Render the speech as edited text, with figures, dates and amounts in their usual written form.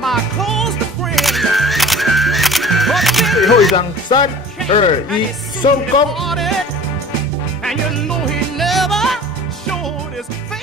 my closest friend. 最后一张，3、2、1，收工。 And you know he never showed his face.